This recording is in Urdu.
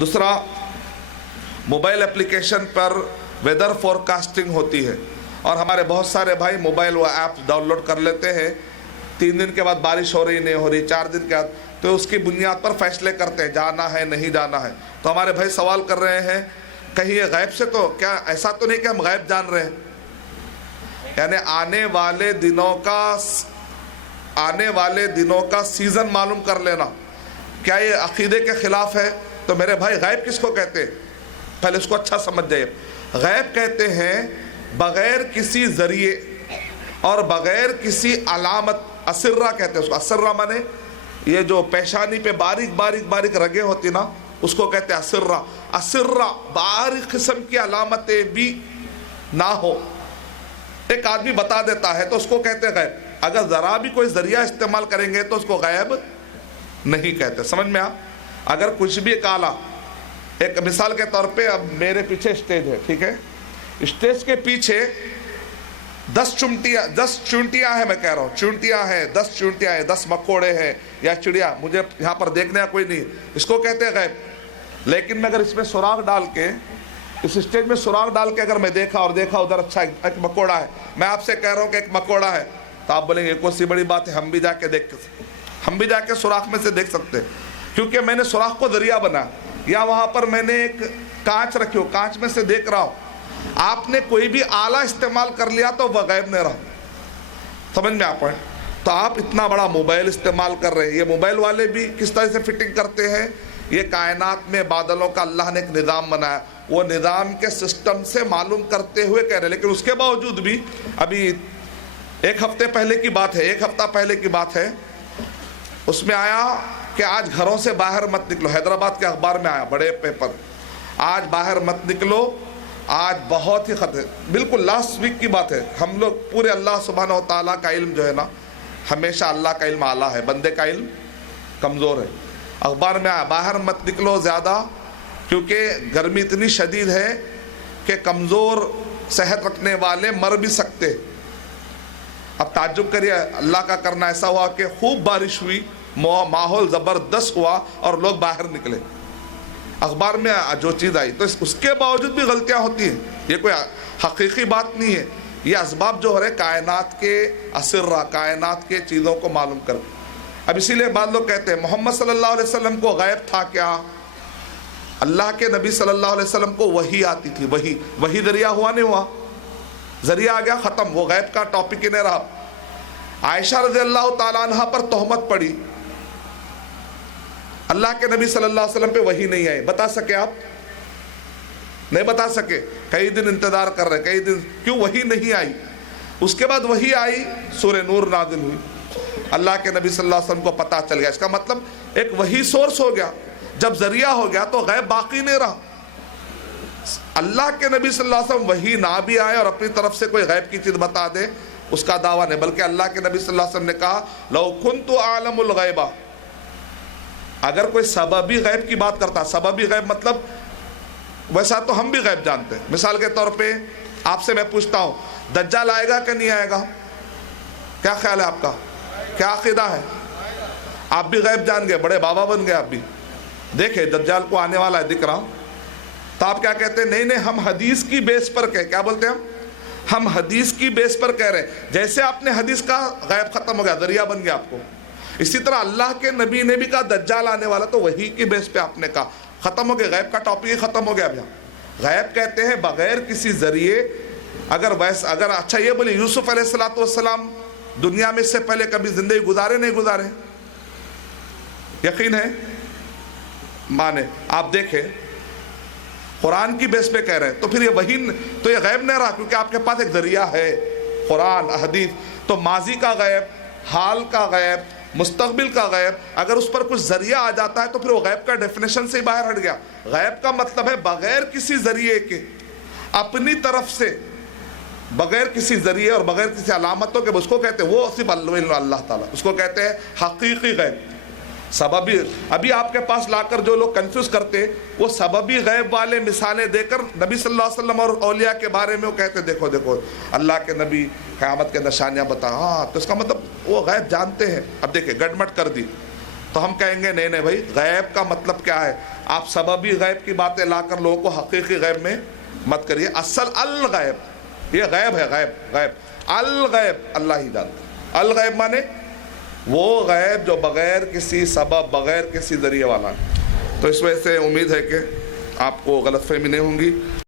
دوسرا، موبائل اپلیکیشن پر ویدر فورکاسٹنگ ہوتی ہے، اور ہمارے بہت سارے بھائی موبائل و ایپ ڈاؤن لوڈ کر لیتے ہیں، 3 دن کے بعد بارش ہو رہی نہیں ہو رہی، 4 دن کے بعد، تو اس کی بنیاد پر فیصلے کرتے ہیں جانا ہے نہیں جانا ہے۔ تو ہمارے بھائی سوال کر رہے ہیں کہیں یہ غیب سے، تو کیا ایسا تو نہیں کہ ہم غیب جان رہے ہیں؟ یعنی آنے والے دنوں کا سیزن معلوم کر لینا، کیا یہ عقیدے کے خلاف ہے؟ تو میرے بھائی غیب کس کو کہتے ہیں؟ پہلے اس کو اچھا سمجھ جائے۔ غیب کہتے ہیں بغیر کسی ذریعے اور بغیر کسی علامت، اسرہ کہتے ہیں اس کو۔ اسرہ مانے یہ جو پیشانی پہ باریک باریک باریک رگیں ہوتی نا، اس کو کہتے ہیں اسرہ۔ اسرہ باریک قسم کی علامتیں بھی نہ ہو، ایک آدمی بتا دیتا ہے تو اس کو کہتے ہیں غیب۔ اگر ذرا بھی کوئی ذریعہ استعمال کریں گے تو اس کو غیب نہیں کہتے۔ سمجھ میں اگر کچھ بھی کالا، ایک مثال کے طور پہ اب میرے پیچھے اسٹیج ہے، ٹھیک ہے، اسٹیج کے پیچھے 10 چونٹیاں ہیں، میں کہہ رہا ہوں چونٹیاں ہیں، 10 چونٹیاں ہیں، 10 مکوڑے ہیں یا چڑیا، مجھے یہاں پر دیکھنے کا کوئی نہیں، اس کو کہتے ہیں غیب۔ لیکن میں اگر اس میں سراغ ڈال کے، اس اسٹیج میں سراغ ڈال کے اگر میں دیکھا ادھر اچھا ایک مکوڑا ہے، میں آپ سے کہہ رہا ہوں کہ ایک مکوڑا ہے، تو آپ بولیں گے کوئی سی بڑی بات ہے، ہم بھی جا کے سوراخ میں سے دیکھ سکتے، کیونکہ میں نے سوراخ کو ذریعہ بنا، یا وہاں پر میں نے ایک کانچ رکھی ہو، کانچ میں سے دیکھ رہا ہوں۔ آپ نے کوئی بھی آلہ استعمال کر لیا تو وہ غیب نہیں رہا۔ سمجھ میں آپ تو آپ اتنا بڑا موبائل استعمال کر رہے ہیں، یہ موبائل والے بھی کس طرح سے فٹنگ کرتے ہیں؟ یہ کائنات میں بادلوں کا اللہ نے ایک نظام بنایا، وہ نظام کے سسٹم سے معلوم کرتے ہوئے کہہ رہے ہیں، لیکن اس کے باوجود بھی ابھی 1 ہفتے پہلے کی بات ہے، 1 ہفتہ پہلے کی بات ہے، اس میں آیا کہ آج گھروں سے باہر مت نکلو، حیدرآباد کے اخبار میں آیا بڑے پیپر، آج باہر مت نکلو، آج بہت ہی خطرے، بالکل لاسٹ ویک کی بات ہے۔ ہم لوگ پورے اللہ سبحانہ و تعالیٰ کا علم جو ہے نا، ہمیشہ اللہ کا علم اعلیٰ ہے، بندے کا علم کمزور ہے۔ اخبار میں آیا باہر مت نکلو زیادہ، کیونکہ گرمی اتنی شدید ہے کہ کمزور صحت رکھنے والے مر بھی سکتے۔ اب تعجب کریے، اللہ کا کرنا ایسا ہوا کہ خوب بارش ہوئی، ماحول زبردست ہوا اور لوگ باہر نکلے۔ اخبار میں جو چیز آئی، تو اس کے باوجود بھی غلطیاں ہوتی ہیں، یہ کوئی حقیقی بات نہیں ہے، یہ اسباب جو ہو رہے کائنات کے اسرہ، کائنات کے چیزوں کو معلوم کر۔ اب اسی لیے بعض لوگ کہتے ہیں محمد صلی اللہ علیہ وسلم کو غیب تھا کیا؟ اللہ کے نبی صلی اللہ علیہ وسلم کو وحی آتی تھی، وحی ذریعہ ہوا نہیں ہوا، ذریعہ آ گیا ختم، وہ غیب کا ٹاپک ہی نہیں رہا۔ عائشہ رضی اللہ تعالیٰ عنہ پر تہمت پڑی، اللہ کے نبی صلی اللہ علیہ وسلم پہ وحی نہیں آئی، بتا سکے آپ؟ نہیں بتا سکے، کئی دن انتظار کر رہے، کئی دن، کیوں وحی نہیں آئی؟ اس کے بعد وحی آئی، سورہ نور نازل ہوئی، اللہ کے نبی صلی اللہ علیہ وسلم کو پتہ چل گیا، اس کا مطلب ایک وحی سورس ہو گیا، جب ذریعہ ہو گیا تو غیب باقی نہیں رہا۔ اللہ کے نبی صلی اللہ علیہ وسلم وحی نہ بھی آئے اور اپنی طرف سے کوئی غیب کی چیز بتا دے، اس کا دعویٰ نہیں، بلکہ اللہ کے نبی صلی اللہ علیہ وسلم نے کہا لو کنت اعلم الغیبہ، اگر کوئی سببی غیب کی بات کرتا، سببی غیب مطلب ویسا تو ہم بھی غیب جانتے ہیں۔ مثال کے طور پہ آپ سے میں پوچھتا ہوں دجال آئے گا کہ نہیں آئے گا؟ کیا خیال ہے آپ کا؟ کیا عقیدہ ہے؟ آپ بھی غیب جان گئے، بڑے بابا بن گئے، آپ بھی دیکھیں دجال کو آنے والا ہے، دکھ رہا، تو آپ کیا کہتے ہیں؟ نہیں ہم حدیث کی بیس پر کیا بولتے ہیں ہم حدیث کی بیس پر کہہ رہے ہیں۔ جیسے آپ نے حدیث کا غیب ختم ہو گیا، ذریعہ بن گیا آپ کو، اسی طرح اللہ کے نبی نے بھی کہا دجال آنے والا، تو وہی کی بیس پہ آپ نے کہا، ختم ہو گیا، غیب کا ٹاپک ہی ختم ہو گیا۔ اب غیب کہتے ہیں بغیر کسی ذریعے، اگر اچھا یہ بولی یوسف علیہ السلام دنیا میں اس سے پہلے کبھی زندگی گزارے نہیں گزارے؟ یقین ہے؟ مانے آپ دیکھیں قرآن کی بیس پہ کہہ رہے ہیں، تو پھر یہ وہی تو یہ غیب نہیں رہا، کیونکہ آپ کے پاس ایک ذریعہ ہے، قرآن حدیث۔ تو ماضی کا غیب، حال کا غیب، مستقبل کا غیب، اگر اس پر کچھ ذریعہ آ جاتا ہے تو پھر وہ غیب کا ڈیفینیشن سے ہی باہر ہٹ گیا۔ غیب کا مطلب ہے بغیر کسی ذریعے کے، اپنی طرف سے، بغیر کسی ذریعے اور بغیر کسی علامتوں کے، اس کو کہتے ہیں، وہ صرف اللہ تعالیٰ، اس کو کہتے ہیں حقیقی غیب۔ سببی، ابھی آپ کے پاس لا کر جو لوگ کنفیوز کرتے، وہ سببی غیب والے مثالیں دے کر نبی صلی اللہ علیہ وسلم اور اولیاء کے بارے میں وہ کہتے دیکھو اللہ کے نبی قیامت کے نشانیاں بتا، ہاں تو اس کا مطلب وہ غیب جانتے ہیں۔ اب دیکھیں گڑمٹ کر دی، تو ہم کہیں گے نہیں بھائی، غیب کا مطلب کیا ہے؟ آپ سببی غیب کی باتیں لا کر لوگوں کو حقیقی غیب میں مت کریے. اصل الغیب، یہ غیب ہے، غیب الغیب اللہ ہی جانتا. الغیب مانے وہ غیب جو بغیر کسی سبب، بغیر کسی ذریعے والا ہے. تو اس وجہ سے امید ہے کہ آپ کو غلط فہمی نہیں ہوں گی.